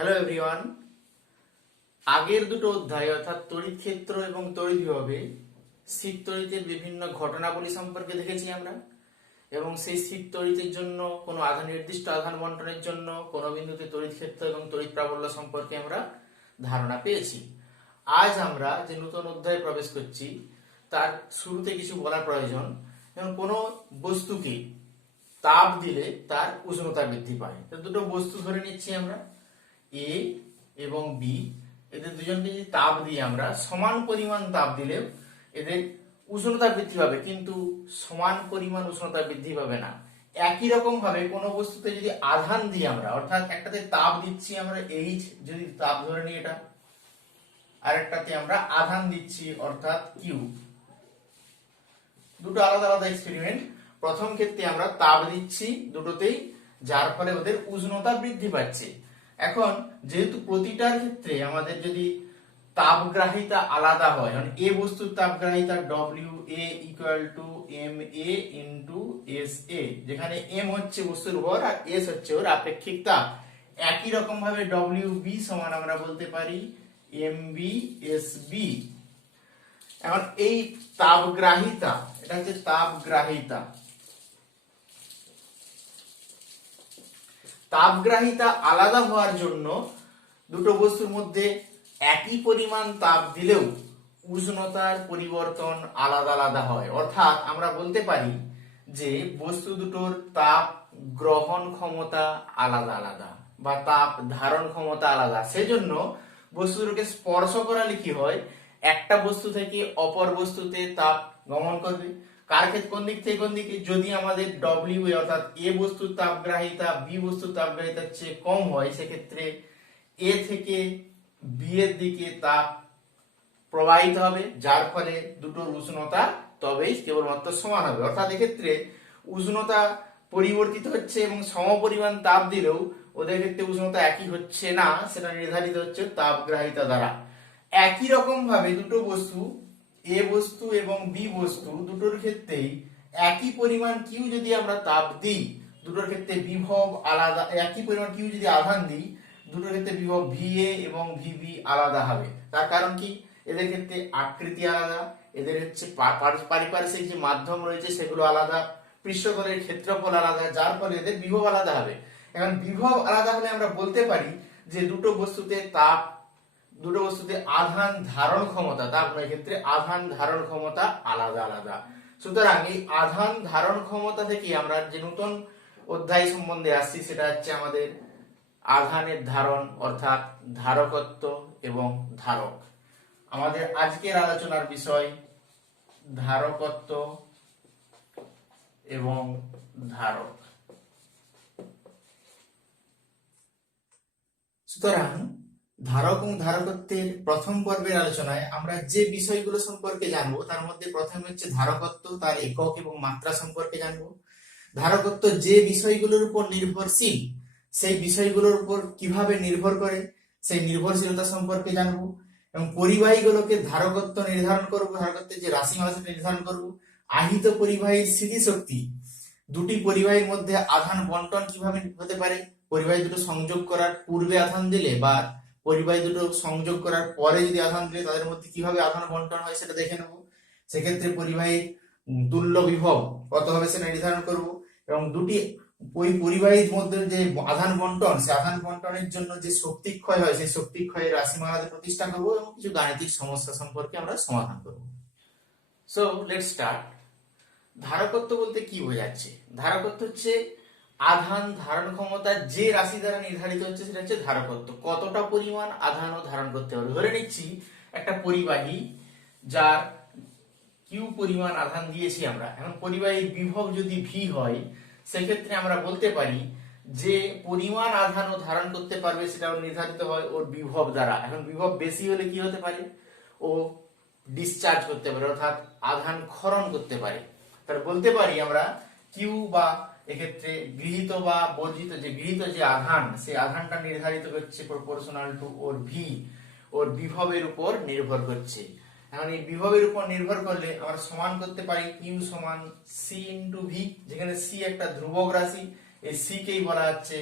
Hello everyone. আগের দুটো অধ্যায় অর্থাৎ তড়িৎ ক্ষেত্র এবং তড়িৎ বিভবে স্থির তড়িতের বিভিন্ন ঘটনাবলী সম্পর্কে দেখেছি আমরা, এবং সেই স্থির তড়িতের জন্য কোনো নির্দিষ্ট আধান বন্টনের জন্য কোনো বিন্দুতে তড়িৎ ক্ষেত্র এবং তড়িৎ প্রাবল্য সম্পর্কে আমরা ধারণা পেয়েছি। আজ আমরা যে নতুন অধ্যায়ে প্রবেশ করছি তার শুরুতে কিছু বলার প্রয়োজন। যেমন কোনো বস্তুকে তাপ দিলে তার উষ্ণতা বৃদ্ধি পায়। তো দুটো বস্তু ধরে নিচ্ছি আমরা, এ এবং বি। এদের দুজনকে যদি তাপ দিয়ে আমরা সমান পরিমাণ তাপ দিলেও এদের উষ্ণতা বৃদ্ধি পাবে, কিন্তু সমান পরিমাণ উষ্ণতা বৃদ্ধি পাবে না। একই রকম ভাবে কোনো বস্তুতে যদি আধান দিই আমরা, অর্থাৎ একটাতে তাপ দিচ্ছি আমরা এইচ, যদি তাপ ধরে নিই এটা, আর একটাতে আমরা আধান দিচ্ছি অর্থাৎ কিউ। দুটো আলাদা আলাদা এক্সপেরিমেন্ট। প্রথম ক্ষেত্রে আমরা তাপ দিচ্ছি দুটোতেই, যার ফলে ওদের উষ্ণতা বৃদ্ধি পাচ্ছে। এখন যেহেতু প্রতিটার ক্ষেত্রে আমাদের যদি তাপগ্রাহিতা আলাদা হয়, মানে এ বস্তুর তাপগ্রাহিতা W A equal to m A into s A, যেখানে এম হচ্ছে বস্তুর ভর আর এস হচ্ছে ওর আপেক্ষিক তাপ। একই রকম ভাবে ডব্লিউ বি সমান আমরা বলতে পারি এম বি এস বি। এখন এই তাপগ্রাহিতা, এটা হচ্ছে তাপগ্রাহিতা। তাপগ্রাহিতা আলাদা হওয়ার জন্য দুটো বস্তুর মধ্যে একই পরিমাণ তাপ দিলেও উষ্ণতার পরিবর্তন আলাদা আলাদা হয়। অর্থাৎ আমরা বলতে পারি যে বস্তু দুটোর তাপ গ্রহণ ক্ষমতা আলাদা আলাদা বা তাপ ধারণ ক্ষমতা আলাদা। সেজন্য বস্তু দুটোকে স্পর্শ করালে কি হয়, একটা বস্তু থেকে অপর বস্তুতে তাপ গমন করবে। কার ক্ষেত্রে কোন দিক থেকে কোন দিকে? যদি আমাদের ডব্লিউ এ অর্থাৎ এ বস্তুর তাপগ্রাহিতা বি বস্তুর তাপগ্রাহিতার চেয়ে কম হয়, সেক্ষেত্রে এ থেকে বি এর দিকে তাপ প্রবাহিত হবে, যার ফলে দুটোর উষ্ণতা তবেই কেবলমাত্র সমান হবে। অর্থাৎ এক্ষেত্রে উষ্ণতা পরিবর্তিত হচ্ছে এবং সমপরিমাণ তাপ দিলেও ওদের ক্ষেত্রে উষ্ণতা একই হচ্ছে না, সেটা নির্ধারিত হচ্ছে তাপগ্রাহিতা দ্বারা। একই রকম ভাবে দুটো বস্তু এ বস্তু এবং বি বস্তু দুটোর ক্ষেত্রেই একই পরিমাণ কিউ যদি আমরা তাপ দিই, দুটোর ক্ষেত্রে বিভব আলাদা। একই পরিমাণ কিউ যদি আধান দিই, দুটোর ক্ষেত্রে বিভব ভিএ এবং ভিবি আলাদা হবে। তার কারণ কি? এদের ক্ষেত্রে আকৃতি আলাদা, এদের হচ্ছে পারিপার্শ্বিক যে মাধ্যম রয়েছে সেগুলো আলাদা, পৃষ্ঠতলের ক্ষেত্রফল আলাদা, যার ফলে এদের বিভব আলাদা হবে। এখন বিভব আলাদা হলে আমরা বলতে পারি যে দুটো বস্তুতে আধান ধারণ ক্ষমতা, তাপ নয়, ক্ষেত্রে আধান ধারণ ক্ষমতা আলাদা আলাদা। সুতরাং এই আধান ধারণ ক্ষমতা থেকে আমরা যে নতুন অধ্যায় সম্বন্ধে আসছি সেটা হচ্ছে আমাদের আধানের ধারণ অর্থাৎ ধারকত্ব এবং ধারক। আমাদের আজকের আলোচনার বিষয় ধারকত্ব এবং ধারক। সুতরাং ধারক এবং ধারকত্বের প্রথম পর্বের আলোচনায় আমরা যে বিষয়গুলো সম্পর্কে জানবো তার মধ্যে প্রথম হচ্ছে ধারকত্ব, তার একক এবং মাত্রা সম্পর্কে জানবো। ধারকত্ব যে বিষয়গুলোর উপর নির্ভরশীল, সেই বিষয়গুলোর উপর কিভাবে নির্ভর করে সেই নির্ভরশীলতা সম্পর্কে জানবো, এবং পরিবাহীগুলোকে ধারকত্ব নির্ধারণ করবো, ধারকত্বের যে রাশিমালা সেটা নির্ধারণ করবো। আহিত পরিবাহীর স্থিতিশক্তি, দুটি পরিবাহীর মধ্যে আধান বন্টন কিভাবে হতে পারে, পরিবাহী দুটো সংযোগ করার পূর্বে আধান দিলে বা পরিবাহী দুটো সংযোগ করার পরে যদি আধান দিলে তাদের মধ্যে কিভাবে আধান বন্টন হয় সেটা দেখে নেব। সেক্ষেত্রে পরিবাহীর তুল্য বিভব কত হবে সেটা নির্ধারণ করব, এবং দুটি পরিবাহীর মধ্যে যে আধান বন্টন, সেই আধান বন্টনের জন্য যে শক্তি ক্ষয় হয় সেই শক্তি ক্ষয়ের রাশিমালাতে প্রতিষ্ঠা করব, এবং কিছু গাণিতিক সমস্যা সম্পর্কে আমরা সমাধান করব। So let's start. ধারকত্ব বলতে কি বোঝাচ্ছে? ধারকত্ব হচ্ছে আধান ধারণ ক্ষমতা যে রাশি দ্বারা নির্ধারিত হচ্ছে সেটা হচ্ছে ধারকত্ব। কতটা পরিমাণ আধান ও ধারণ করতে হবে। ধরে নিচ্ছি একটা পরিবাহী যার কিউ পরিমাণ আধান দিয়েছি আমরা। এখন পরিবাহীর বিভব যদি ভি হয়, সেক্ষেত্রে আমরা বলতে পারি যে পরিমাণ আধান ও ধারণ করতে পারবে সেটা নির্ধারিত হয় ওর বিভব দ্বারা। এখন বিভব বেশি হলে কি হতে পারে, ও ডিসচার্জ করতে পারে অর্থাৎ আধান ক্ষরণ করতে পারে। তাহলে বলতে পারি আমরা কিউ বা এক্ষেত্রে গৃহীত বা বর্জিত গৃহীত যে আধান, সেই আধানটা নির্ধারিত হচ্ছে প্রপোর্শনাল টু ওর ভি, ওর বিভবের উপর নির্ভর করছে। এখন এই বিভবের উপর নির্ভর করলে আমরা সমান করতে পারি কিউ সমান সি ইন্টু ভি, যেখানে সি একটা ধ্রুবক রাশি, এই সি কেই বলা হচ্ছে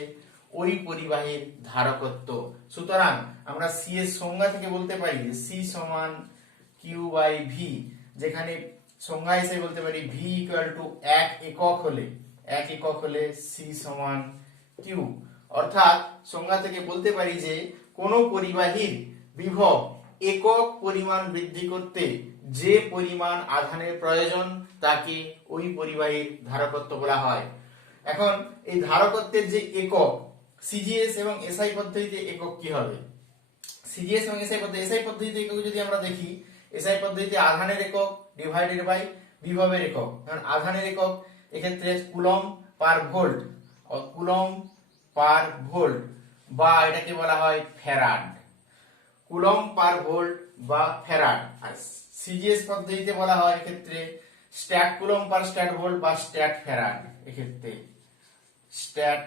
ওই পরিবাহীর ধারকত্ব। সুতরাং আমরা সি এর সংজ্ঞা থেকে বলতে পারি যে সি সমান কিউ বাই ভি, যেখানে সংজ্ঞা হিসেবে বলতে পারি ভি ইকুয়াল টু 1 একক হলে সি সমান কিউ। অর্থাৎ সংজ্ঞা থেকে বলতে পারি যে কোন পরিবাহীর বিভব একক পরিমাণ বৃদ্ধি করতে যে পরিমাণ আধানের প্রয়োজন তাকে ওই পরিবাহীর ধারকত্ব বলা হয়। এখন এই ধারকত্বের যে একক সিজিএস এবং এসআই পদ্ধতিতে একক কি হবে? সিজিএস এবং এসআই পদ্ধতিতে একক যদি আমরা দেখি, এসআই পদ্ধতিতে আধানের একক ডিভাইডেড বাই বিভবের একক। কারণ আধানের একক এক্ষেত্রে কুলম্ব পার ভোল্ট, কুলম্ব পার ভোল্ট বা এটাকে বলা হয় ফ্যারাড, কুলম্ব পার ভোল্ট বা ফ্যারাড। আর সিজিএস পদ্ধতিতে বলা হয় এক্ষেত্রে স্ট্যাট কুলম্ব পার স্ট্যাট ভোল্ট বা স্ট্যাট ফ্যারাড। এক্ষেত্রে স্ট্যাট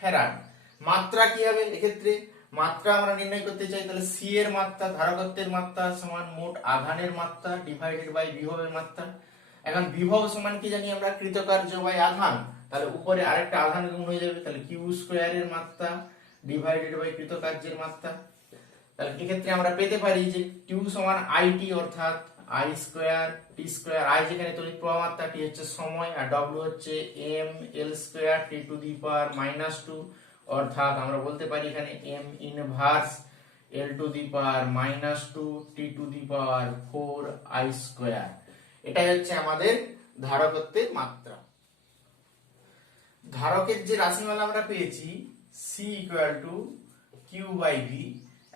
ফ্যারাড। মাত্রা কি হবে? এক্ষেত্রে মাত্রা আমরা নির্ণয় করতে চাই, তাহলে সি এর মাত্রা ধারকত্বের মাত্রা সমান মোট আধানের মাত্রা ডিভাইডেড বাই বিভবের মাত্রা। এখন বিভব সমান কি জানি আমরা? কৃতকার্য বাই আধান, তাহলে উপরে আরেকটা আধান গুণ হয়ে যাবে, তাহলে কিউ স্কয়ার এর মাত্রা ডিভাইডেড বাই কৃতকার্যের মাত্রা। তাহলে এক্ষেত্রে আমরা পেতে পারি যে কিউ সমান আইটি, অর্থাৎ I square t square. I যেখানে তড়িৎ প্রবাহ মাত্রা, টি হচ্ছে সময়, আর ডব্লিউ হচ্ছে M L square T to the power -2, অর্থাৎ আমরা বলতে পারি এখানে M inverse L to the power -2 T to the power 4 I square. এটাই হচ্ছে আমাদের ধারকত্বের মাত্রা। ধারকের যে রাশিমালা আমরা পেয়েছি C equal to Q by V.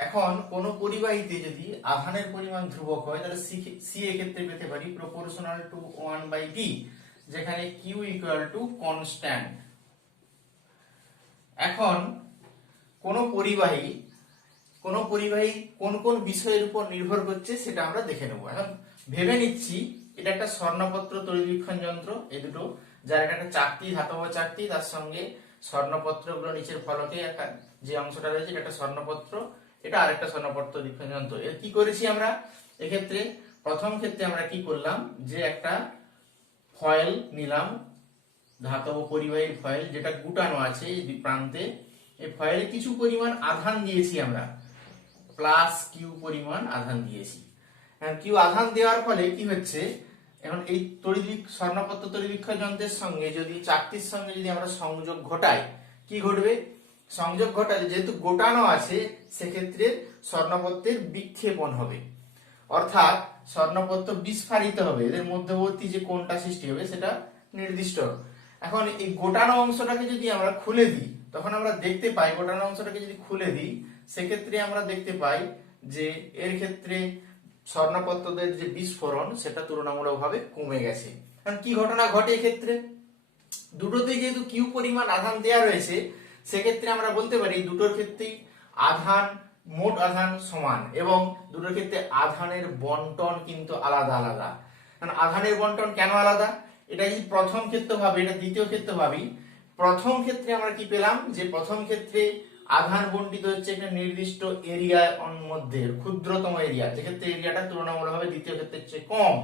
এখন কোন পরিবাহীতে যদি আধানের পরিমাণ ধ্রুবক হয় তাহলে সি এক্ষেত্রে পেতে পারি প্রপোর্শনাল টু 1/v, যেখানে কিউ ইকুয়াল টু কনস্ট্যান্ট। এখন কোন পরিবাহী কোন কোন বিষয়ের উপর নির্ভর করছে সেটা আমরা দেখে নেব। এখন ভেবে নিচ্ছি এটা একটা স্বর্ণপত্র তড়িৎবীক্ষণ যন্ত্র, এই দুটো, যার একটা চাকতি, ধাতব চাকতি, তার সঙ্গে স্বর্ণপত্র গুলো নিচের ফলকে যে অংশটা রয়েছে এটা একটা স্বর্ণপত্র, এটা আরেকটা স্বর্ণপত্র তড়িৎবীক্ষণ যন্ত্র। এর কি করেছি আমরা? এক্ষেত্রে প্রথম ক্ষেত্রে আমরা কি করলাম যে একটা ফয়েল নিলাম, ধাতব পরিবাহী ফয়েল যেটা গুটানো আছে এই দুই প্রান্তে। এই ফয়েলে কিছু পরিমাণ আধান দিয়েছি আমরা, প্লাস কিউ পরিমাণ আধান দিয়েছি। কিউ আধান দেওয়ার ফলে কি হচ্ছে, এখন এই স্বর্ণপত্র তড়িৎবীক্ষণ যন্ত্রের সঙ্গে যদি চাকতির সঙ্গে যদি আমরা সংযোগ ঘটাই, কি ঘটবে? সংযোগ ঘটালে যেহেতু গোটানো আছে সেক্ষেত্রে স্বর্ণপত্রের বিক্ষেপণ হবে, অর্থাৎ স্বর্ণপত্র বিস্ফারিত হবে, এদের মধ্যবর্তী যে কোণটা সৃষ্টি হবে সেটা নির্দিষ্ট। এখন এই গোটানো অংশটাকে যদি আমরা খুলে দিই তখন আমরা দেখতে পাই, গোটানো অংশটাকে যদি খুলে দিই সেক্ষেত্রে আমরা দেখতে পাই যে এর ক্ষেত্রে স্বর্ণপত্রদের যে বিস্ফোরণ সেটা তুলনামূলকভাবে কমে গেছে। কারণ কি ঘটনা ঘটে এক্ষেত্রে? দুটোতেই যেহেতু কিউ পরিমাণ আধান দেওয়া রয়েছে সেক্ষেত্রে আমরা বলতে পারি দুটোর ক্ষেত্রেই মোট আধান সমান, এবং দুটোর ক্ষেত্রে আধানের বন্টন কিন্তু আলাদা আলাদা। কারণ আধানের বন্টন কেন আলাদা? এটা যদি প্রথম ক্ষেত্র ভাবি, এটা দ্বিতীয় ক্ষেত্র ভাবি। প্রথম ক্ষেত্রে আমরা কি পেলাম যে প্রথম ক্ষেত্রে আধান বন্টিত হচ্ছে একটা নির্দিষ্ট এরিয়ার মধ্যে, ক্ষুদ্রতম এরিয়া, যেক্ষেত্রে এরিয়াটা তুলনামূলকভাবে দ্বিতীয় ক্ষেত্রের চেয়ে কম।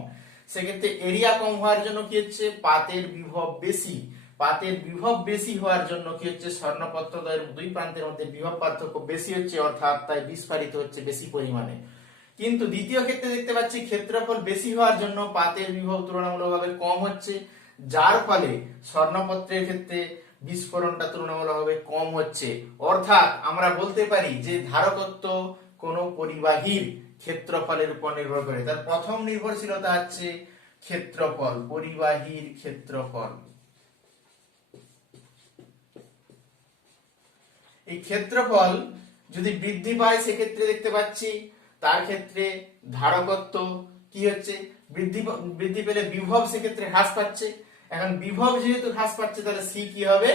সেক্ষেত্রে এরিয়া কম হওয়ার জন্য কি হচ্ছে? পাতের বিভব বেশি। পাতের বিভব বেশি হওয়ার জন্য কি হচ্ছে? স্বর্ণপত্রদ্বয়ের দুই প্রান্তের মধ্যে বিভব পার্থক্য বেশি হচ্ছে, অর্থাৎ তাই বিস্ফারিত হচ্ছে বেশি পরিমাণে। কিন্তু দ্বিতীয় ক্ষেত্রে দেখতে পাচ্ছি ক্ষেত্রফল বেশি হওয়ার জন্য পাতের বিভব তুলনামূলকভাবে কম হচ্ছে, যার ফলে স্বর্ণপত্রের ক্ষেত্রে বিস্ফোরণটা তুলনামূলকভাবে কম হচ্ছে। অর্থাৎ আমরা বলতে পারি যে ধারকত্ব কোন পরিবাহীর ক্ষেত্রফলের উপর নির্ভর করে। তার প্রথম নির্ভরশীলতা হচ্ছে ক্ষেত্রফল, পরিবাহীর ক্ষেত্রফল। এই ক্ষেত্রফল যদি বৃদ্ধি পায় সেক্ষেত্রে দেখতে পাচ্ছি তার ক্ষেত্রে ধারকত্ব কি হচ্ছে? বৃদ্ধি পেলে বিভব সেক্ষেত্রে হ্রাস পাচ্ছে। এখন বিভব যেহেতু হ্রাস পাচ্ছে তাহলে সি কি হবে?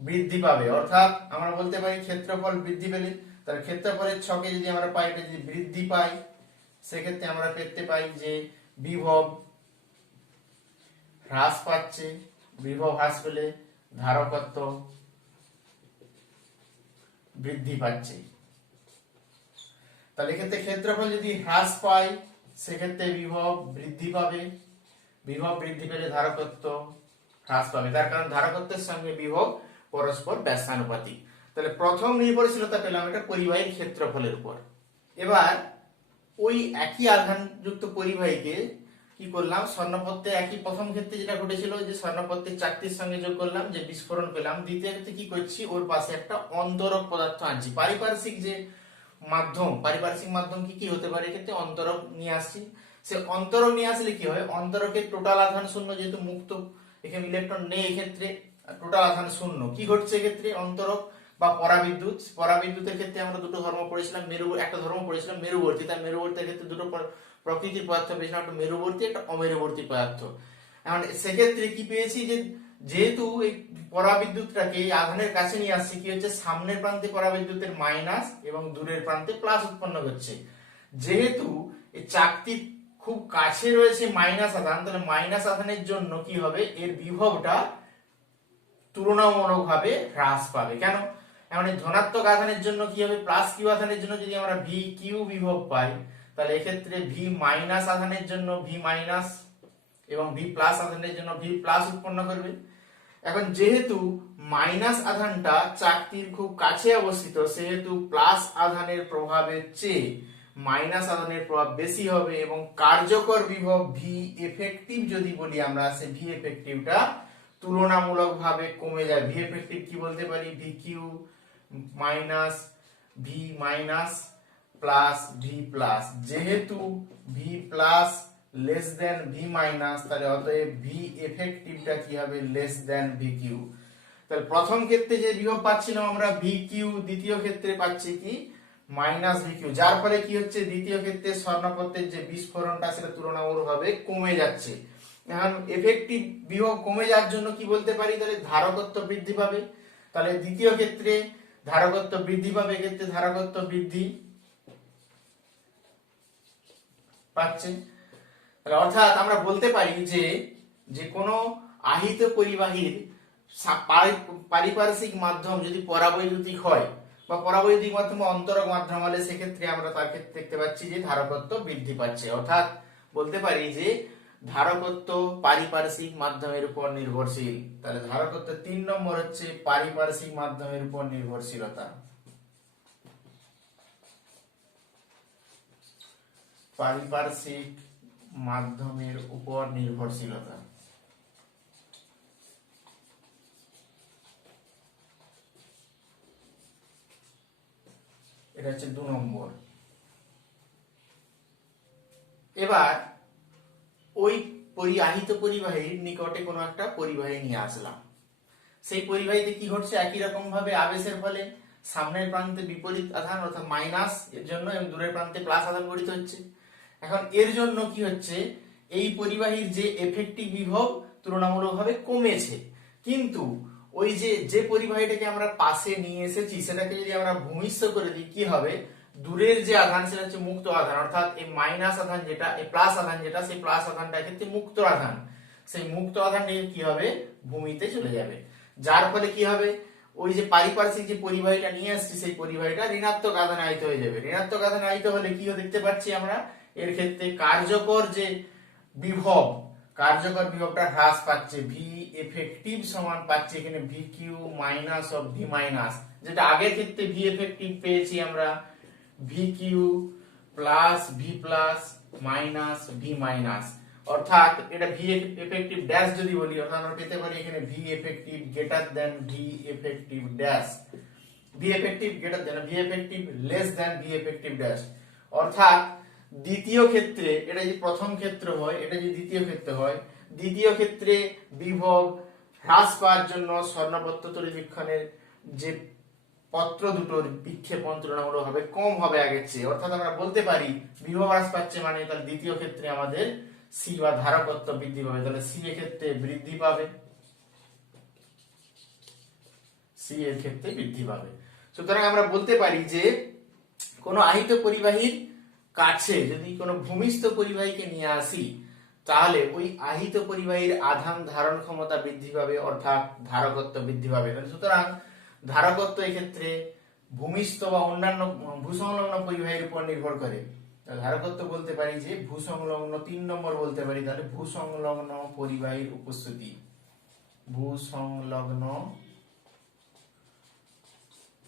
বৃদ্ধি পাবে। অর্থাৎ আমরা বলতে পারি ক্ষেত্রফল বৃদ্ধি পেলে, তাহলে ক্ষেত্রফলের ছকে যদি আমরা পাই এটা যদি বৃদ্ধি পাই সেক্ষেত্রে আমরা পেতে পাই যে বিভব হ্রাস পাচ্ছে। বিভব হ্রাস পেলে ধারকত্ব বৃদ্ধি পাচ্ছে। তাহলে এক্ষেত্রে ক্ষেত্রফল যদি হ্রাস পায় সেক্ষেত্রে বিভব বৃদ্ধি পাবে। বিভব বৃদ্ধি পেলে ধারকত্ব হ্রাস পাবে, তার কারণ ধারকত্বের সঙ্গে বিভব পরস্পর ব্যস্তানুপাতিক। তাহলে প্রথম নির্ভরশীলতা পেলাম এটা পরিবাহীর ক্ষেত্রফলের উপর। এবার ওই একই আধানযুক্ত পরিবাহীকে কি করলাম, স্বর্ণপত্রে একই প্রথম ক্ষেত্রে যেটা ঘটেছিল যে স্বর্ণপত্রের চাকতির সঙ্গে যোগ করলাম, যে বিস্ফোরণ পেলাম। দ্বিতীয় ক্ষেত্রে কি করছি, ওর পাশে একটা অন্তরক পদার্থ আনছি। পারিপার্শ্বিক যে মাধ্যম, পারিপার্শ্বিক মাধ্যম কি কি হতে পারে, এক্ষেত্রে অন্তরক নিয়ে আসছি। সে অন্তরক নিয়ে আসলে কি হয়, অন্তরকের টোটাল আধান শূন্য, যেহেতু মুক্ত এখানে ইলেকট্রন নেই, এক্ষেত্রে টোটাল আধান শূন্য। কি ঘটছে এক্ষেত্রে, অন্তরক বা পরাবিদ্যুৎ, পরাবিদ্যুতের ক্ষেত্রে আমরা দুটো ধর্ম পড়েছিলাম, একটা ধর্ম পড়েছিলাম মেরুবর্তী। তার মেরুবর্তীর ক্ষেত্রে দুটো প্রকৃতির পদার্থ পেয়েছিলাম, একটা মেরুবর্তী একটা অমেরুবর্তী পদার্থ। এখন সেক্ষেত্রে কি পেয়েছি, যে যেহেতু এই পরাবিদ্যুৎটাকে এই আধানের কাছে নিয়ে আসছে, কি হচ্ছে, সামনের প্রান্তে পরাবিদ্যুতের মাইনাস এবং দূরের প্রান্তে প্লাস উৎপন্ন হচ্ছে। যেহেতু এই চাকতি খুব কাছে রয়েছে মাইনাস আধান, তাহলে মাইনাস আধানের জন্য কি হবে, এর বিভবটা তুলনামূলকভাবে হ্রাস পাবে। কেন, এখন এই ধনাত্মক আধানের জন্য কি হবে, প্লাস কিউ আধানের জন্য যদি আমরা ভি কিউ বিভব পাই, তাহলে এক্ষেত্রে ভি মাইনাস আধানের জন্য ভি মাইনাস এবং ভি প্লাস আধানের জন্য ভি প্লাস উৎপন্ন করবে। এখন যেহেতু মাইনাস আধানটা চাকতির খুব কাছে অবস্থিত, সেহেতু প্লাস আধানের প্রভাবের চেয়ে মাইনাস আধানের প্রভাব বেশি হবে এবং কার্যকর বিভব ভি এফেক্টিভ যদি বলি আমরা, সে ভি এফেক্টিভটা তুলনামূলকভাবে কমে যায়। ভি এফেক্টিভ কি বলতে পারি, V Q minus V minus plus V plus. যেহেতু V plus less than V minus, তাহলে অতএব ভি এফেক্টিভটা কি হবে, লেস দেন ভি কিউ। তাহলে প্রথম ক্ষেত্রে যে বিভব পাচ্ছিলাম আমরা ভি কিউ, দ্বিতীয় ক্ষেত্রে পাচ্ছি কি মাইনাস ভি কিউ, যার ফলে কি হচ্ছে, দ্বিতীয় ক্ষেত্রে স্বর্ণপত্রের যে বিস্ফোরণটা সেটা তুলনামূলকভাবে কমে যাচ্ছে। এখন এফেক্টিভ বিভব কমে যাওয়ার জন্য কি বলতে পারি, তাহলে ধারকত্ব বৃদ্ধি পাবে। তাহলে দ্বিতীয় ক্ষেত্রে ধারকত্ব বৃদ্ধি পাবে, এক্ষেত্রে ধারকত্ব বৃদ্ধি পাচ্ছে। তাহলে অর্থাৎ আমরা বলতে পারি যে যে কোনো আহিত পরিবাহীর পারিপার্শ্বিক মাধ্যম যদি পরাবৈদ্যুতিক হয় বা পরাবৈদ্যুতিক মাধ্যম অন্তরক মাধ্যম হলে, সেক্ষেত্রে আমরা তার ক্ষেত্রে দেখতে পাচ্ছি যে ধারকত্ব বৃদ্ধি পাচ্ছে। অর্থাৎ বলতে পারি যে ধারকত্ব পারিপার্শ্বিক মাধ্যমের উপর নির্ভরশীল। তাহলে ধারকত্ব 3 নম্বর হচ্ছে পারিপার্শ্বিক মাধ্যমের উপর নির্ভরশীলতা। পারিপার্শ্বিক মাধ্যমের উপর নির্ভরশীলতা। এটা হচ্ছে 2 নম্বর। এবার ওই আহিত পরিবাহীর নিকটে কোনো একটা পরিবাহী নিয়ে আসলাম। সেই পরিবাহীতে কি ঘটছে, একই রকম ভাবে আবেশের ফলে সামনের প্রান্তে বিপরীত আধান অর্থাৎ মাইনাস এর জন্য এবং দূরের প্রান্তে প্লাস আধান গঠিত হচ্ছে। এখন এর জন্য কি হচ্ছে, এই পরিবাহীর যে এফেক্টিভ বিভব তুলনামূলকভাবে কমেছে, কিন্তু ওই যে পরিবাহীটাকে আমরা পাশে নিয়ে এসেছি সেটাকে যদি আমরা ভূমিষ্ঠ করে দিই, কি হবে, দূরের যে আধান সেটা হচ্ছে মুক্ত আধান, অর্থাৎ এই মাইনাস আধান যেটা, এই প্লাস আধান যেটা, সেই প্লাস আধানটা ক্ষেত্রে মুক্ত আধান, সেই মুক্ত আধান নিয়ে কি হবে, ভূমিতে চলে যাবে। যার ফলে কি হবে, ওই যে পারিপার্শ্বিক যে পরিবাহীটা নিয়ে আসছি সেই পরিবাহীটা ঋণাত্মক আধানে আহিত হয়ে যাবে। ঋণাত্মক আধানে আহিত হলে কি দেখতে পাচ্ছি আমরা, এর ক্ষেত্রে কার্যকর যে বিভব, কার্যকর বিভবটা হ্রাস পাচ্ছে। ভি এফেক্টিভ সমান পাচ্ছে এখানে V Q minus of V minus, যেটা আগের ক্ষেত্রে ভি এফেক্টিভ পেয়েছি আমরা V Q plus V plus minus V minus. অর্থাৎ এটা ভি এফেক্টিভ ড্যাশ যদি বলি, অর্থাৎ আমরা পেতে পারি এখানে V effective greater than V effective dash, V effective greater than V effective less than V effective dash. অর্থাৎ দ্বিতীয় ক্ষেত্রে, এটা যদি প্রথম ক্ষেত্র হয়, এটা যদি দ্বিতীয় ক্ষেত্র হয়, দ্বিতীয় ক্ষেত্রে বিভব হ্রাস পাওয়ার জন্য স্বর্ণপত্র তড়িৎবিক্ষণের যে পত্র দুটোর বিক্ষেপণ তুলনামূলকভাবে কম হবে আগের চেয়ে। অর্থাৎ আমরা বলতে পারি বিভব হ্রাস পাচ্ছে মানে তার দ্বিতীয় ক্ষেত্রে আমাদের সি বা ধারকত্ব বৃদ্ধি পাবে। তাহলে সি এর ক্ষেত্রে বৃদ্ধি পাবে, সি এর ক্ষেত্রে বৃদ্ধি পাবে। সুতরাং আমরা বলতে পারি যে কোন আহিত পরিবাহীর কাছে যদি কোনো ভূমিস্থ পরিবাহীকে নিয়ে আসি, তাহলে ওই আহিত পরিবাহীর আধান ধারণ ক্ষমতা বৃদ্ধি পাবে, অর্থাৎ ধারকত্ব বৃদ্ধি পাবে। সুতরাং ধারকত্ব এক্ষেত্রে ভূমিস্থ বা অন্যান্য ভূসংলগ্ন পরিবাহীর উপর নির্ভর করে। ধারকত্ব বলতে পারি যে ভূসংলগ্ন, 3 নম্বর বলতে পারি তাহলে ভূসংলগ্ন পরিবাহীর উপস্থিতি, ভূসংলগ্ন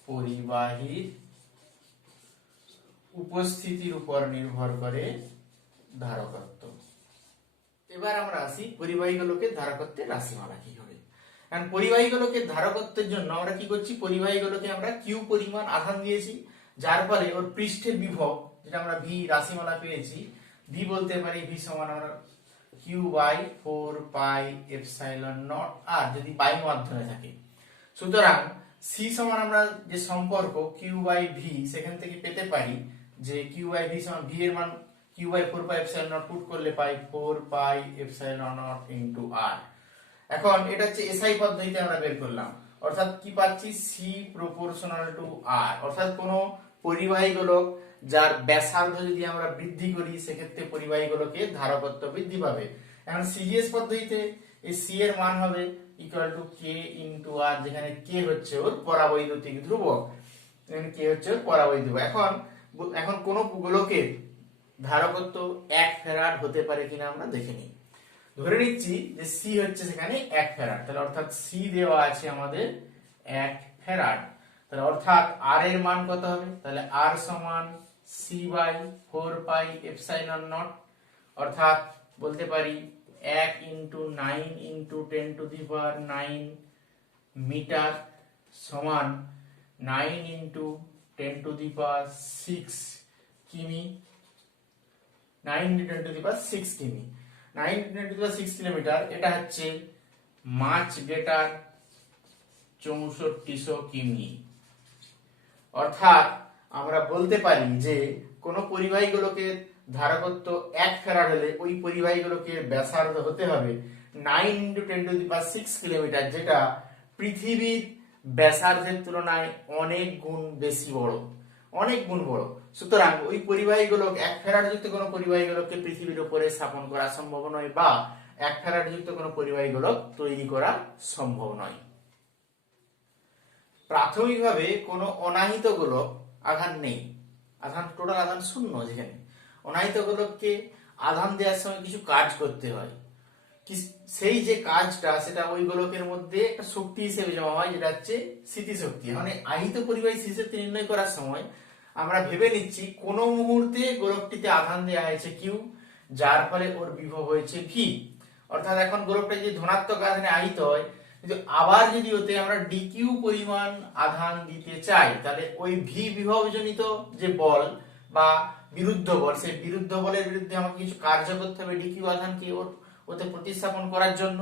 পরিবাহীর উপস্থিতির উপর নির্ভর করে ধারকত্ব। এবার আমরা আসি পরিবাহী গোলকের ধারকত্বের রাশিমালা কি হবে। কারণ পরিবাহী গোলকের ধারকত্বের জন্য আমরা কি করছি, পরিবাহী গোলকে আমরা কিউ পরিমাণ আধান দিয়েছি, যার ফলে ওর পৃষ্ঠের বিভব যেটা আমরা ভি রাশিমালা পেয়েছি, ভি বলতে পারি ভি সমান আমরা q by 4 pi epsilon not R যদি বায়ু মাধ্যমে থাকে। সুতরাং সি সমান আমরা যে সম্পর্ক কিউ বাই ভি সেখান থেকে পেতে পারি যে কিউ বাই ভি সমান ভি এর মান Q by 4 pi epsilon naught put করলে পাই 4 pi epsilon naught into R. এখন এটা হচ্ছে এসআই পদ্ধতিতে আমরা বের করলাম, অর্থাৎ কি পাচ্ছি সি প্রপোর্শনাল টু আর, অর্থাৎ কোন পরিবাহী গোলক যার ব্যাসার্ধ যদি আমরা বৃদ্ধি করি সেক্ষেত্রে পরিবাহী গোলকের ধারকত্ব বৃদ্ধি পাবে। এখন সিজিএস পদ্ধতিতে এই সি এর মান হবে ইকুয়াল টু কে ইনটু আর, যেখানে কে হচ্ছে ওর পরাবৈদ্যুতিক ধ্রুবক, এখানে কে হচ্ছে ওর পরাবৈদ্যুতিক। এখন কোন গোলকের ধারকত্ব 1 ফ্যারাড হতে পারে কিনা আমরা দেখে নিই। ধরে নিচ্ছি যে সি হচ্ছে সেখানে 1 ফ্যারাড, তাহলে অর্থাৎ সি দেওয়া আছে আমাদের 1 ফ্যারাড, তাহলে অর্থাৎ আর এর মান কত হবে, তাহলে আর সমান C by 4 pi epsilon naught, অর্থাৎ বলতে পারি 1 into 9 into 10 to the power 9 metre সমান 9 ইনটু 10 টু দি পাওয়ার 6 কিমি, 9 ইনটু 10 টু দি পাওয়ার 6 কিমি, 9 into 10 to the power 6 kilometre. এটা হচ্ছে মাচ গ্রেটার 6400 কিমি। অর্থাৎ আমরা বলতে পারি যে কোন পরিবাহী গোলকের ধারকত্ব 1 ফ্যারাড হলে ওই পরিবাহী গোলকের ব্যাসার্ধ হতে হবে 9 into 10 to the power 6 kilometre, যেটা পৃথিবীর ব্যাসার্ধের তুলনায় অনেক গুণ বেশি বড়, অনেক গুণ বড়। সুতরাং ওই পরিবাহী গোলক 1 ফ্যারাড যুক্ত কোনো পরিবাহী গোলককে পৃথিবীর উপরে স্থাপন করা সম্ভব নয়, বা 1 ফ্যারাড যুক্ত কোনো পরিবাহী গোলক তৈরি করা সম্ভব নয়। প্রাথমিকভাবে কোনো অনাহিত গোলক আধান নেই, আধান টোটাল আধান শূন্য, যেখানে অনাহিত গোলককে আধান দেওয়ার সময় কিছু কাজ করতে হয়, সেই যে কাজটা সেটা ওই গোলকের মধ্যে একটা শক্তি হিসেবে জমা হয়, যেটা হচ্ছে স্থিতিশক্তি। মানে আহিত পরিবাহী স্থিতিশক্তি নির্ণয় করার সময় আমরা ভেবে নিচ্ছি কোন মুহূর্তে গোলকটিতে আধান দেওয়া হয়েছে কিউ, যার ফলে ওর বিভব হয়েছে ভি। অর্থাৎ এখন গোলকটা যদি ধনাত্মক আধানে আহিত হয়, কিন্তু আবার যদি ওতে আমরা ডিকিউ পরিমাণ আধান দিতে চাই, তাহলে ওই ভি বিভবজনিত যে বল বা বিরুদ্ধ বল, সেই বিরুদ্ধ বলের বিরুদ্ধে আমাকে কিছু কার্য করতে হবে ডিকিউ আধানকে ওতে প্রতিস্থাপন করার জন্য।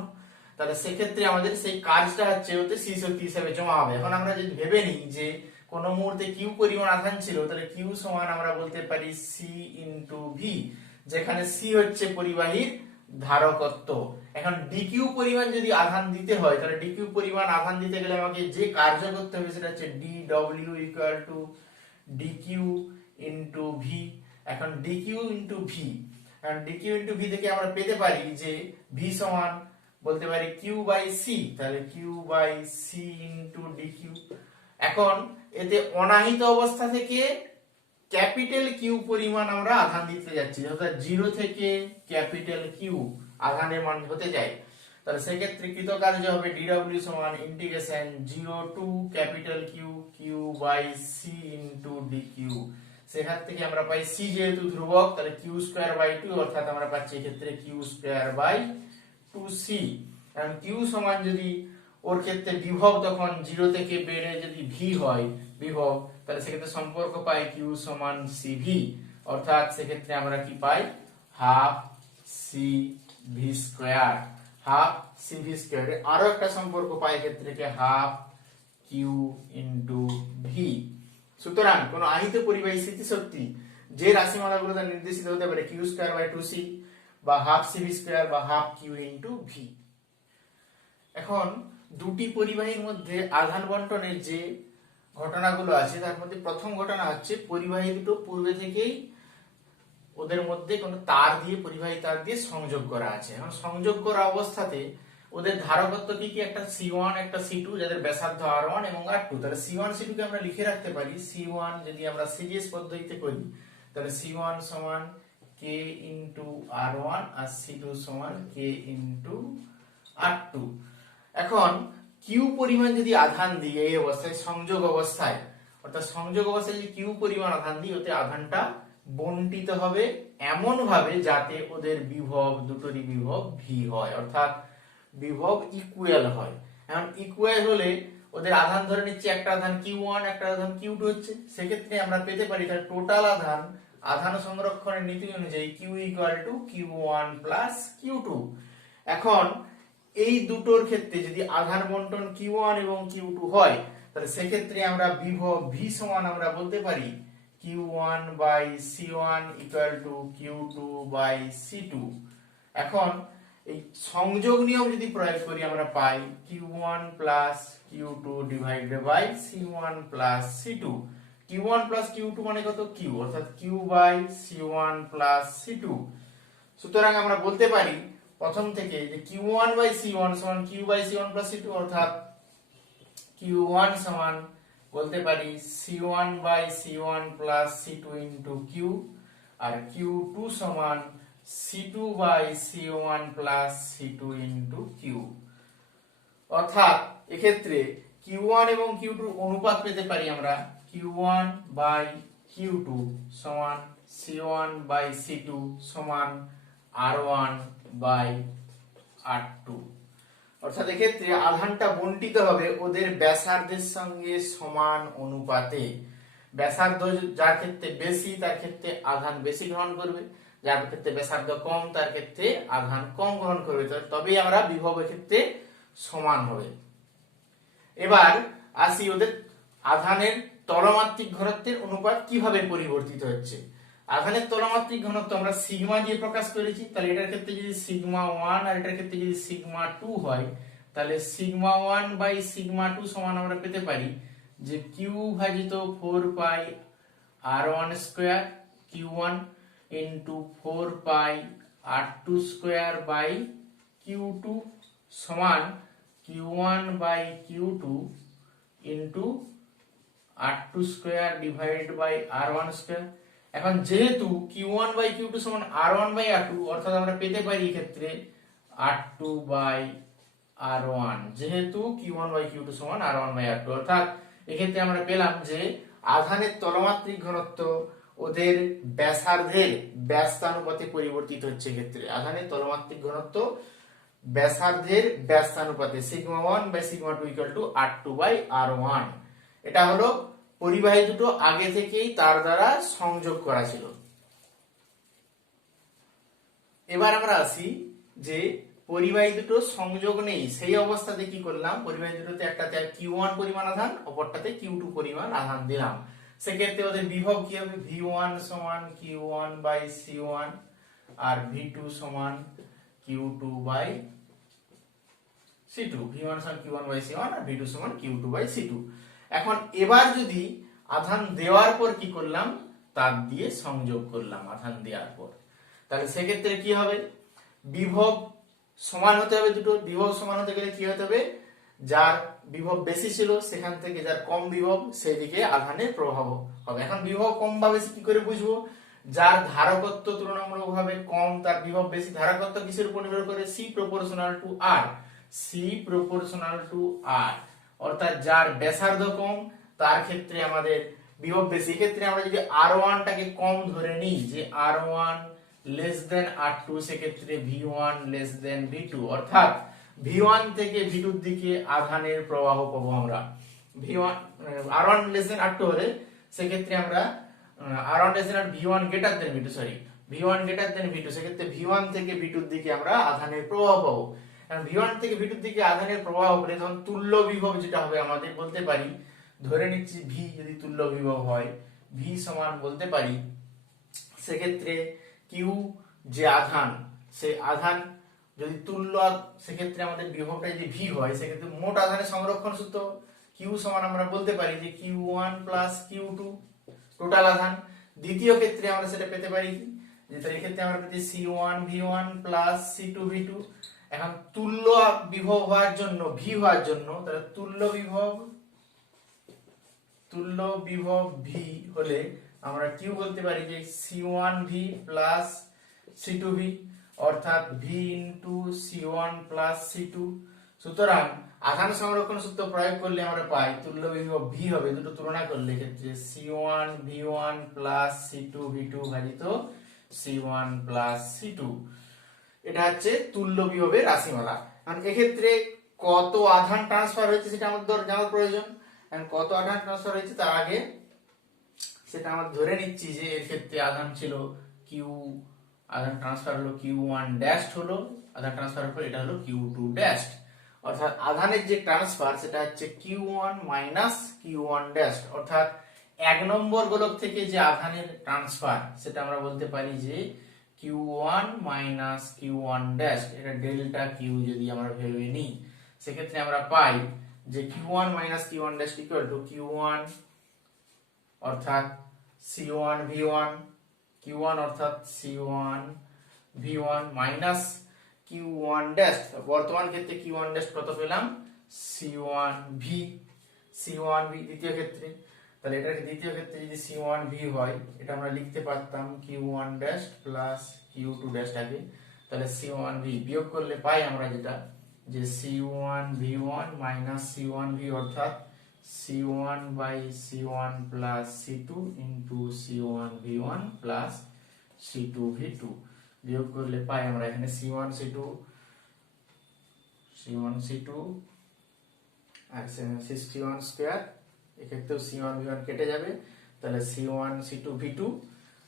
তাহলে সেক্ষেত্রে আমাদের সেই কাজটা হচ্ছে ওতে সি শক্তি হিসেবে জমা হবে। এখন আমরা যদি ভেবে নিই যে কোন মুহূর্তে কিউ পরিমাণ আধান ছিল, তাহলে কিউ সমান আমরা বলতে পারি সি ইনটু ভি, যেখানে সি হচ্ছে পরিবাহীর ধারকত্ব। এখন ডিকিউ পরিমাণ যদি আধান দিতে হয়, তাহলে ডিকিউ পরিমাণ আধান দিতে গেলে আমাকে যে কার্য করতে হবে সেটা হচ্ছে D W equal to D Q into V. এখন ডিকিউ ইনটু ভি, কারণ ডিকিউ ইনটু ভি থেকে আমরা পেতে পারি যে ভি সমান বলতে পারি কিউ বাই সি, তাহলে Q by C into D Q. এখন এতে অনাহিত অবস্থা থেকে ক্যাপিটাল কিউ পরিমাণ আমরা আধান দিতে যাচ্ছি, অর্থাৎ 0 থেকে ক্যাপিটাল কিউ আধানের মান হতে যায়। তাহলে সেক্ষেত্রে কৃতকার্য হবে ডিডব্লিউ সমান integration 0 to capital Q Q by C into D Q. সেখান থেকে আমরা পাই সি যেহেতু ধ্রুবক, তাহলে কিউ স্কয়ার বাই 2, অর্থাৎ আমরা পাচ্ছি এক্ষেত্রে কিউ স্কয়ার বাই 2c। কারণ কিউ সমান যদি ওর ক্ষেত্রে বিভব তখন 0 থেকে বেড়ে যদি ভি হয় বিভব, তাহলে সেক্ষেত্রে সম্পর্ক পাই কিউ সমান সিভি, অর্থাৎ সেক্ষেত্রে আমরা কি পাই half C V square, half C V square. আরো একটা সম্পর্ক পাই ক্ষেত্রে কে হাফ কিউ ইনটু ভি। সুতরাং কোন আহিত পরিবাহী স্থিতিশক্তি যে রাশিমালাগুলো দ্বারা নির্দেশিত হতে পারে কিউ স্কয়ার বাই 2c বা হাফ সি ভি স্কয়ার বা হাফ কিউ ইনটু ভি। এখন দুটি পরিবাহীর মধ্যে আধান বন্টনের যে ঘটনাগুলো আছে তার মধ্যে প্রথম ঘটনা হচ্ছে পরিবাহী দুটো পূর্বে থেকেই ওদের মধ্যে কোনো তার দিয়ে পরিবাহী তার দিয়ে সংযোগ করা আছে। এখন সংযোগ করা অবস্থাতে ওদের ধারকত্ব কি কি, একটা C1 একটা C2 যাদের ব্যাসার্ধ R1 এবং R2। তাহলে C1 C2 কে আমরা লিখে রাখতে পারি C1 যদি আমরা সিজিএস পদ্ধতিতে করি তাহলে C1 সমান K ইনটু R1 আর C2 সমান K ইনটু R2। এখন কিউ পরিমাণ যদি আধান দিই এই অবস্থায় সংযোগ অবস্থায়, অর্থাৎ সংযোগ অবস্থায় যদি কিউ পরিমাণ আধান দিই, ওতে আধানটা বন্টিত হবে এমন ভাবে যাতে ওদের বিভব দুটোরই বিভব ভি হয়, অর্থাৎ বিভব ইকুয়াল হয়। এখন ইকুয়াল হলে ওদের আধান ধরে নিচ্ছে একটা আধান Q1 একটা আধান Q2 হচ্ছে, সেক্ষেত্রে আমরা পেতে পারি তার টোটাল আধান আধান সংরক্ষণের নীতি অনুযায়ী Q equal to Q1 plus Q2। এখন এই দুটোর ক্ষেত্রে যদি আধান বন্টন Q1 এবং Q2 হয়, তাহলে সেক্ষেত্রে আমরা বিভব V সমান আমরা বলতে পারি Q1 by C1 equal to Q2 by C2। এখন এই সংযোগ নিয়ম যদি প্রয়োগ করি আমরা পাই Q1 plus Q2 divided by C1 plus C2। Q1 plus Q2 মানে কত? Q, অর্থাৎ Q by C1 plus C2। সুতরাং আমরা বলতে পারি প্রথম থেকে যে Q1 বাই C1 সমান Q by C1 plus C2, অর্থাৎ Q1 সমান বলতে পারি C1 by C1 plus C2 into Q, আর Q2 সমান C2 by C1 plus C2 into Q। অর্থাৎ এক্ষেত্রে Q1 এবং Q2 অনুপাত পেতে পারি আমরা Q1 বাই Q2 সমান C1 বাই C2 সমান R1 বাই R2। অর্থাৎ এক্ষেত্রে আধানটা বন্টিত হবে ওদের ব্যাসার্ধের সঙ্গে সমান অনুপাতে। ব্যাসার্ধ যার ক্ষেত্রে বেশি তার ক্ষেত্রে আধান বেশি গ্রহণ করবে, যার ক্ষেত্রে ব্যাসার্ধ কম তার ক্ষেত্রে আধান কম গ্রহণ করবে, তবেই আমরা বিভবের ক্ষেত্রে সমান হবে। এবার আসি ওদের আধানের তলমাত্রিক ঘনত্বের অনুপাত কিভাবে পরিবর্তিত হচ্ছে। আধানের তলমাত্রিক ঘনত্ব আমরা সিগমা দিয়ে প্রকাশ করেছি, তাহলে এটার ক্ষেত্রে যদি সিগমা 1 আর এটার ক্ষেত্রে যদি সিগমা 2 হয়, তাহলে সিগমা 1 বাই সিগমা 2 সমান আমরা পেতে পারি যে Q ভাজিত 4 pi R1 square Q1 into 4 pi R2 square by Q2 সমান Q1 by Q2 into R2 square divided by R1 square. এখন যেহেতু Q1 বাই Q2 সমান R1 বাই R2, অর্থাৎ আমরা পেতে পারি এই ক্ষেত্রে R2 বাই R1, যেহেতু Q1 বাই Q2 সমান R1 বাই R2, অর্থাৎ এক্ষেত্রে আমরা পেলাম যে আধানের তলমাত্রিক ঘনত্ব ওদের ব্যাসার্ধের ব্যস্তানুপাতে পরিবর্তিত হচ্ছে। ক্ষেত্রে আধানের তলমাত্রিক ঘনত্ব ব্যাসার্ধের ব্যস্তানুপাতে sigma 1 by sigma 2 equal to R2 by R1। এটা হলো পরিবাহী দুটো আগে থেকেই তার দ্বারা সংযোগ করা ছিল। এবার আমরা আসি যে পরিবাহী দুটো সংযোগ নেই, সেই অবস্থাতে কি করলাম, পরিবাহী দুটোতে একটাতে Q1 পরিমাণ আধান, অপরটাতে Q2 পরিমাণ আধান দিলাম। সেক্ষেত্রে ওদের বিভব কি হবে? V1 সমান Q1 by C1 R V2 সমান Q2 বাই C2। V1 সমান Q1 by C1 R V2 সমান Q2 বাই C2। এখন এবার যদি আধান দেওয়ার পর কি করলাম, তার দিয়ে সংযোগ করলাম আধান দেওয়ার পর, তাহলে সেক্ষেত্রে কি হবে? বিভব সমান হতে হবে দুটো। বিভব সমান হতে গেলে কি হতে হবে? যার বিভব বেশি ছিল সেখান থেকে যার কম বিভব সেই দিকে আধানের প্রভাব হবে। এখন বিভব কম বা বেশি কি করে বুঝবো? যার ধারকত্ব তুলনামূলকভাবে কম তার বিভব বেশি। ধারকত্ব কিসের উপর নির্ভর করে? C proportional to R। C proportional to R, অর্থাৎ যার ব্যাসার্ধ কম তার ক্ষেত্রে আমাদের বিভব বেশি। ক্ষেত্রে আমরা যদি R1 টাকে কম ধরে নিই যে R1 লেস দেন R2, সেক্ষেত্রে V1 লেস দেন V2, অর্থাৎ V1 থেকে V2 এর দিকে আধানের প্রবাহ পাবো আমরা। V1 R1 less than R2 হলে সেক্ষেত্রে আমরা R1 less than V1 greater than V2, sorry V1 greater than V2, সেক্ষেত্রে V1 থেকে V2 এর দিকে আমরা আধানের প্রবাহ পাবো। V1 থেকে V2 এর দিকে আধানের প্রবাহ হলে তখন তুল্য বিভব যেটা হবে আমাদের বলতে পারি, ধরে নিচ্ছি V যদি তুল্য বিভব হয়, V সমান বলতে পারি সেক্ষেত্রে Q যে আধান, সেই আধান যদি তুল্য, সেক্ষেত্রে আমাদের বিভবটা যদি V হয়, সেক্ষেত্রে মোট আধানের সংরক্ষণ সূত্র Q সমান আমরা বলতে পারি যে Q1 প্লাস Q2 টোটাল আধান। দ্বিতীয় ক্ষেত্রে আমরা সেটা পেতে পারি যে তার ক্ষেত্রে আমরা পেতে C1 V1 plus C2 V2। এখন তুল্য বিভব হওয়ার জন্য, V হওয়ার জন্য, তাহলে তুল্য বিভব V হলে আমরা কি বলতে পারি যে C1 V plus C2 V, অর্থাৎ V into C1 plus C2 সুতরাং আধান সংরক্ষণ সূত্র প্রয়োগ করলে আমরা পাই তুল্য বিভব ভি হবে, দুটো তুলনা করলে ক্ষেত্রে C1V1 প্লাস C2V2 ভাজিত C1 প্লাস C2। এটা হচ্ছে তুল্য বিভবের রাশিমালা। কারণ এক্ষেত্রে কত আধান ট্রান্সফার হয়েছে সেটা আমাদের জানার প্রয়োজন। কত আধান ট্রান্সফার হয়েছে তার আগে সেটা আমরা ধরে নিচ্ছি যে এর ক্ষেত্রে আধান ছিল কিউ, আধান ট্রান্সফার হলো Q1 ড্যাশ হলো, আধান ট্রান্সফার হলো এটা হলো Q2 ড্যাশ। অর্থাৎ আধানের যে ট্রান্সফার সেটা হচ্ছে Q1 মাইনাস Q1 ড্যাশ। অর্থাৎ 1 নম্বর গোলক থেকে যে আধানের ট্রান্সফার সেটা আমরা বলতে পারি যে Q1 মাইনাস Q1 ড্যাশ। এটা ডেল্টা কিউ যদি আমরা ভেবে নিই সেক্ষেত্রে আমরা পাই যে Q1 minus Q1 dash equal to Q1 অর্থাৎ C1V1, Q1 অর্থাৎ C1V1 মাইনাস Q1 ড্যাশ। বর্তমান ক্ষেত্রে Q1 ড্যাশ কত পেলাম C1V, C1V দ্বিতীয় ক্ষেত্রে। তাহলে এটা দ্বিতীয় ক্ষেত্রে যদি C1V হয় এটা আমরা লিখতে পারতাম Q1 dash plus Q2 dash আগে। তাহলে C1V বিয়োগ করলে পাই আমরা যেটা যে C1V1 মাইনাস C1V অর্থাৎ C1 by C1 plus C2 into C1V1 plus C2V2 বিয়োগ করলে পাই আমরা এখানে C1C2 আর 61 স্কয়ার। এক্ষেত্রেও C1V1 কেটে যাবে, তাহলে C1C2V2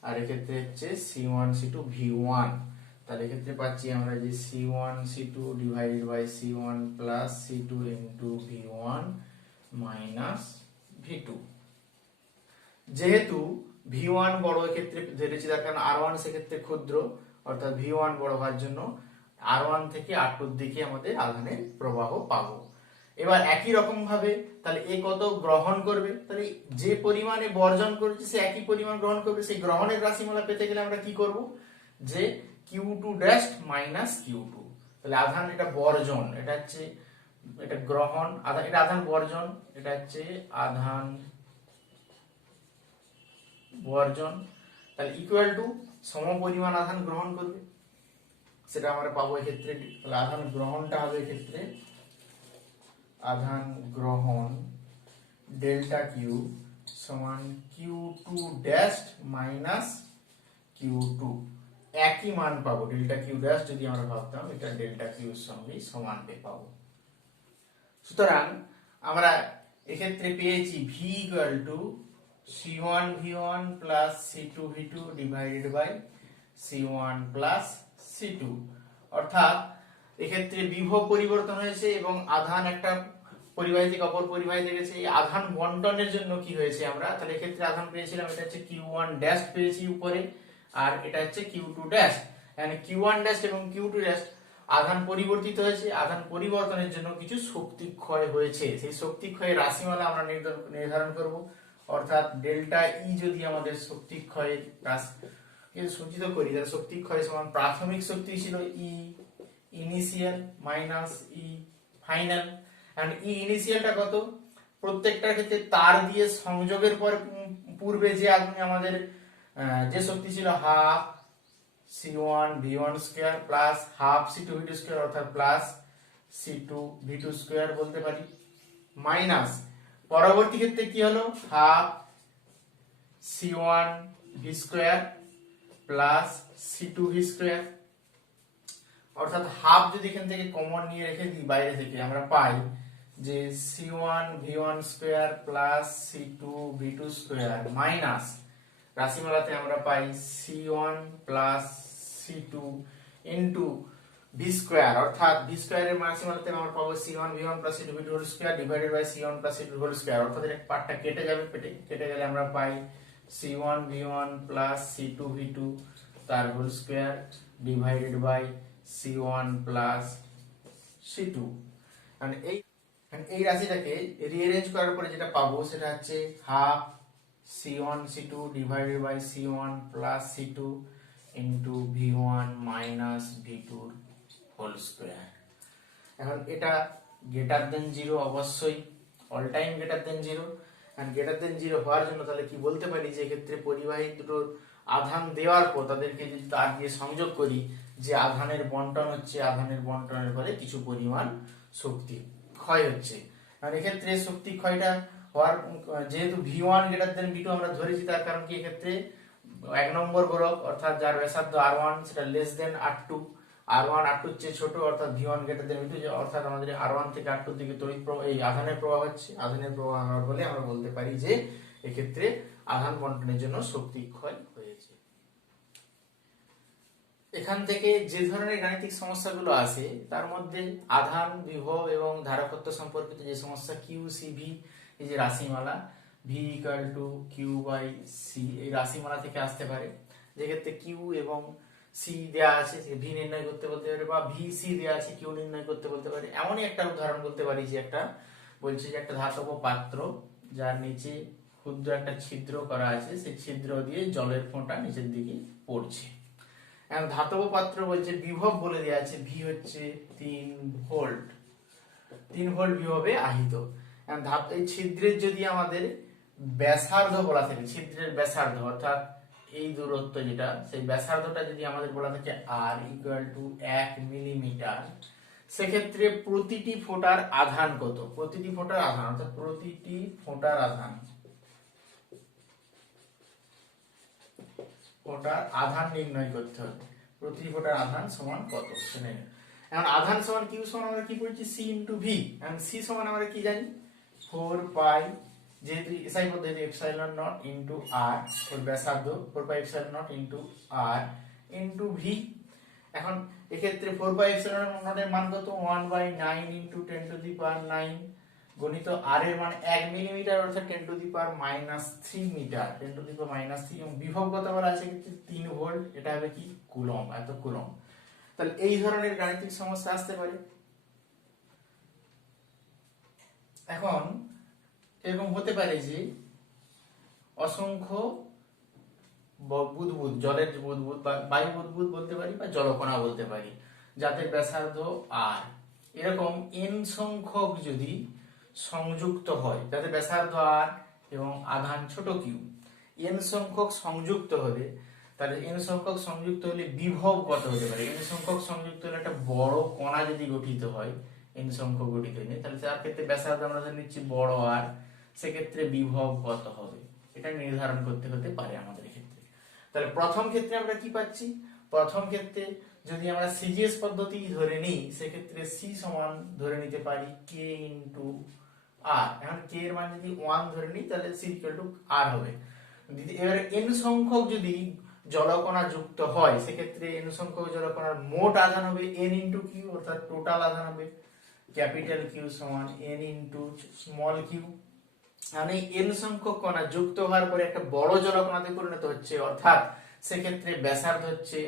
আর এক্ষেত্রে হচ্ছে C1C2V1। তাহলে এক্ষেত্রে পাচ্ছি আমরা যে C1C2 divided by C1 plus C2 into V1 minus V2। যেহেতু V1 বড় এক্ষেত্রে ধরেছি তার কারণ R1 সেক্ষেত্রে ক্ষুদ্র, অর্থাৎ V1 বড় হওয়ার জন্য R1 থেকে R2 এর দিকে আমাদের আধানের প্রবাহ পাবো। এবার একই রকম ভাবে তাহলে এ কত গ্রহণ করবে, তাহলে যে পরিমাণে বর্জন করেছে সে একই পরিমাণ গ্রহণ করবে। সেই গ্রহণের রাশিমালা পেতে গেলে আমরা কি করব যে Q2 ড্যাশ মাইনাস Q2। তাহলে আধান এটা বর্জন, এটা হচ্ছে এটা গ্রহণ, আধান এটা আধান বর্জন, এটা হচ্ছে আধান বর্জন। তাহলে ইকুয়াল টু সমপরিমাণ আধান গ্রহণ করবে, সেটা আমরা পাবো এক্ষেত্রে। তাহলে আধান গ্রহণটা হবে এক্ষেত্রে আধান গ্রহণ ডেল্টা কিউ সমান Q2 ড্যাশ মাইনাস Q2। একই মান পাবো, ডেল্টা কিউ ড্যাশ যদি আমরা ভাবতাম এটা ডেল্টা কিউর সঙ্গে সমান পাবো। সুতরাং আমরা এক্ষেত্রে পেয়েছি V equal to C1V1 plus C2V2 divided by C1 plus C2। অর্থাৎ এক্ষেত্রে বিভব পরিবর্তন হয়েছে এবং আধান একটা পরিবাহী থেকে অপর পরিবাহীতে গেছে। এই আধান বন্টনের জন্য কি হয়েছে আমরা, তাহলে এক্ষেত্রে আধান পেয়েছিলাম এটা হচ্ছে Q1 ড্যাশ পেয়েছি উপরে, আর এটা হচ্ছে Q2 ড্যাশ। মানে Q1 ড্যাশ এবং Q2 ড্যাশ আধান পরিবর্তিত হয়েছে। আধান পরিবর্তনের জন্য কিছু শক্তি ক্ষয় হয়েছে, সেই শক্তি ক্ষয়ের রাশিমালা আমরা নির্ধারণ করব। অর্থাৎ ডেল্টা ই যদি আমাদের শক্তি ক্ষয়ের সূচিত করি, তাহলে শক্তি ক্ষয় সমান প্রাথমিক শক্তি ছিল E initial minus E final. And E ইনিশিয়ালটা কত, প্রত্যেকটার ক্ষেত্রে তার দিয়ে সংযোগের পর পূর্বে যে আমাদের যে শক্তি ছিল half C1V1 square plus half C2V2 square অর্থাৎ প্লাস C2V2 স্কয়ার বলতে পারি, মাইনাস পরবর্তী ক্ষেত্রে কি হলো half C1V square plus C2V square. অর্থাৎ হাফ যদি এখান থেকে কমন নিয়ে রেখে দিই বাইরে থেকে আমরা পাই যে C1V1 square plus C2V2 square minus রাশিমালাতে আমরা পাই C1 plus C2 into V square. অর্থাৎ V স্কয়ারের রাশিমালাতে আমরা পাবো C1V1 plus C2V2 whole square divided by C1 plus C2 whole square. অর্থাৎ এর পার্টটা কেটে যাবে, কেটে গেলে আমরা পাই C1V1 প্লাস C2V2 তার whole square divided by C1 plus C2। মানে এই রাশিটাকে রিঅ্যারেঞ্জ করার পরে যেটা পাবো সেটা হচ্ছে half C1 C2 divided by C1 plus C2 into V1 minus V2 whole square. এখন এটা গ্রেটার দেন 0, অবশ্যই all time greater than 0। And greater than 0 হওয়ার জন্য তাহলে কি বলতে পারি যে ক্ষেত্রে পরিবাহী দুটো আধান দেওয়ার পর তাদেরকে যদি তার দিয়ে সংযোগ করি যে আধানের বন্টন হচ্ছে, আধানের বন্টনের ফলে কিছু পরিমাণ শক্তি ক্ষয় হচ্ছে। কারণ এক্ষেত্রে শক্তি ক্ষয়টা হওয়ার, যেহেতু V1 > V2 আমরা ধরেছি, তার কারণ কি এক্ষেত্রে 1 নম্বর গোলক অর্থাৎ যার ব্যাসার্ধ R1 সেটা R2, R1 R2 এর চেয়ে ছোট অর্থাৎ V1 V2, অর্থাৎ আমাদের R1 থেকে R2 এর দিকে তড়িৎ প্রবাহ, এই আধানের প্রবাহ হচ্ছে। আধানের প্রবাহ হওয়ার ফলে আমরা বলতে পারি যে এক্ষেত্রে আধান বন্টনের জন্য শক্তি ক্ষয় হয়েছে। এখান থেকে যে ধরনের গাণিতিক সমস্যাগুলো আসে তার মধ্যে আধান, বিভব এবং ধারকত্ব সম্পর্কিত যে সমস্যা QCV, এই যে রাশিমালা V = Q/C, এই রাশিমালা থেকে আসতে পারে, যেক্ষেত্রে Q এবং C দেয়া আছে, V নির্ণয় করতে বলতে পারে, বা VC দেয়া আছে, Q নির্ণয় করতে বলতে পারে। এমনই একটা উদাহরণ বলতে পারি যে বলছে যে একটা ধাতব পাত্র যার নিচে ক্ষুদ্র একটা ছিদ্র করা আছে, সেই ছিদ্র দিয়ে জলের ফোঁটা নিচের দিকে পড়ছে। এখন ধাতব পাত্র বলছে বিভব বলে দেওয়া আছে, V হচ্ছে 3 ভোল্ট, 3 ভোল্ট বিভবে আহিত। এই ছিদ্রের যদি আমাদের ব্যাসার্ধ বলা থাকে, ছিদ্রের ব্যাসার্ধ অর্থাৎ এই দূরত্ব যেটা, সেই ব্যাসার্ধটা যদি আমাদের বলা থাকে R = 1 মিলিমিটার, সেক্ষেত্রে প্রতিটি ফোঁটার আধান কত? প্রতিটি ফোঁটার আধান অর্থাৎ প্রতিটি ফোঁটার আধান, ফোঁটার আধান নির্ণয় করতে হবে। প্রতি ফোঁটার আধান সমান কত? এখন আধান সমান Q সমান আমরা কি পড়েছি? C × V। এখন C সমান আমরা কি জানি? 4 পাই, যেহেতু এসআই পদ্ধতি এপসাইলন নট ইনটু R, ওর ব্যাসার্ধ 4 pi epsilon naught into R into V। এখন এক্ষেত্রে 4 পাই এপসাইলন নট এর মান কত? 1/9 × 10⁻⁹ গণিত R এর মান 1 মিলিমিটার অর্থাৎ 10⁻³ মিটার, 10⁻³ এবং বিভব কত বলা আছে? 3 ভোল্ট, এটা হবে কি? কুলম্ব, এত কুলম্ব। তাহলে এই ধরনের গাণিতিক সমস্যা আসতে পারে। এখন এরকম হতে পারে যে অসংখ্য বুদবুদ, জলের বুদবুদ বা বায়ু বুদবুদ বলতে পারি বা জলকণা বলতে পারি, যাদের ব্যাসার্ধ R, এরকম n সংখ্যক যদি সংযুক্ত হয়, যাদের ব্যাসার্ধ R এবং আধান ছোট q, n সংখ্যক সংযুক্ত হলে, তাহলে n সংখ্যক সংযুক্ত হলে বিভব কত হতে পারে? n সংখ্যক সংযুক্ত হলে একটা বড় কণা যদি গঠিত হয়, n সংখ্যক গঠিত হয়, তাহলে তার ক্ষেত্রে ব্যাসার্ধ আমরা ধরে নিচ্ছি বড় R, সেক্ষেত্রে বিভব কত হবে এটা নির্ধারণ করতে হতে পারে আমাদের ক্ষেত্রে। তাহলে প্রথম ক্ষেত্রে আমরা কি পাচ্ছি? প্রথম ক্ষেত্রে যদি আমরা সিজিএস পদ্ধতি ধরে নিই, সেক্ষেত্রে C সমান ধরে নিতে পারি K × R। এখন K এর মান যদি 1 ধরে নিই, তাহলে C = R হবে। এবারে n সংখ্যক যদি জলকণা যুক্ত হয়, সেক্ষেত্রে n সংখ্যক জলকণার মোট আধান হবে n × Q, অর্থাৎ টোটাল আধান হবে ক্যাপিটাল Q সমান n × স্মল q। মানে n সংখ্যক কণা যুক্ত হওয়ার পরে একটা বড় জলকণাতে পরিণত হচ্ছে, অর্থাৎ সেক্ষেত্রে ব্যাসার্ধ হচ্ছে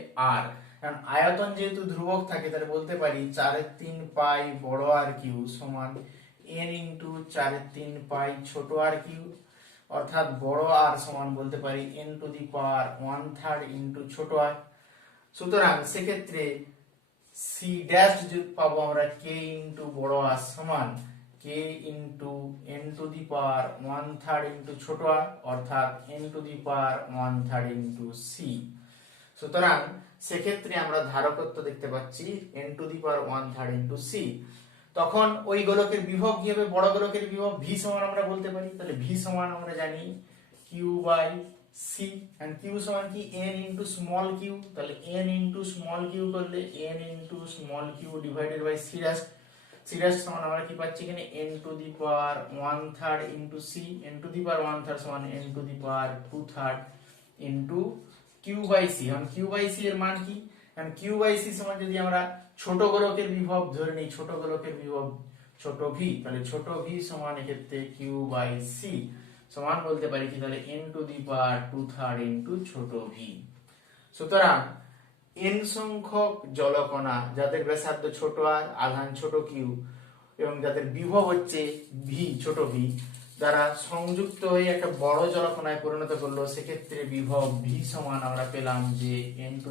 R। কারণ আয়তন যেহেতু ধ্রুবক থাকে, তাহলে বলতে পারি 4/3 পাই বড় R³ সমান n × 4/3 পাই ছোট R³ অর্থাৎ বড় R সমান বলতে পারি n⁻⁻⁴ × ছোট r। সুতরাং সেক্ষেত্রে C ড্যাশ যদি পাবো আমরা K × বড় R সমান K × n⁻⁻⁴ × ছোট r, অর্থাৎ n⁻⁻⁴ × C। সুতরাং সেক্ষেত্রে আমরা ধারকত্ব দেখতে পাচ্ছি n⁻⁻⁴ × C। তখন ওই গোলকের বিভব কি হবে? বড় গোলকের বিভব V সমান আমরা বলতে পারি, তাহলে V সমান আমরা জানি Q/C, and Q সমান কি? n × স্মল q, তাহলে n × স্মল q করলে n × small q divided by C dash. C dash সমান আমরা কি পাচ্ছি এখানে? n⁻⁻⁴ × C, n⁻⁻⁴ সমান n⁻⁴ × Q/C। এখন Q/C এর মান কি? এখন Q/C সমান যদি আমরা ছোট গোলকের বিভব ধরে নিই, ছোট গোলকের বিভব ছোট v, তাহলে ছোট v সমান এক্ষেত্রে Q/C সমান বলতে পারি কি? তাহলে n⁻⁴ × ছোট v। সুতরাং n সংখ্যক জলকণা যাদের ব্যাসার্ধ ছোট r, আধান ছোট q এবং যাদের বিভব হচ্ছে v, ছোট v, যারা সংযুক্ত হয়ে একটা বড় জলকণায় পরিণত করলো, সেক্ষেত্রে বিভব v সমান আমরা পেলাম যে n⁻⁻⁴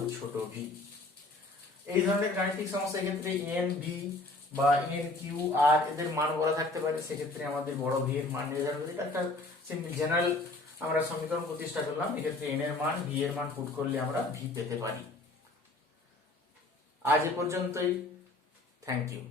× ছোট v। এই ধরনের গাণিতিক সমস্যা ক্ষেত্রে n v বা n q r এদের মান বলা থাকতে পারে, সেক্ষেত্রে আমাদের বড় v এর মান নির্ধারণ করে। এটা একটা জেনারেল আমরা সমীকরণ প্রতিষ্ঠা করলাম। এক্ষেত্রে n এর মান v এর মান পুট করলে আমরা v পেতে পারি। আজ এ পর্যন্তই। Thank you.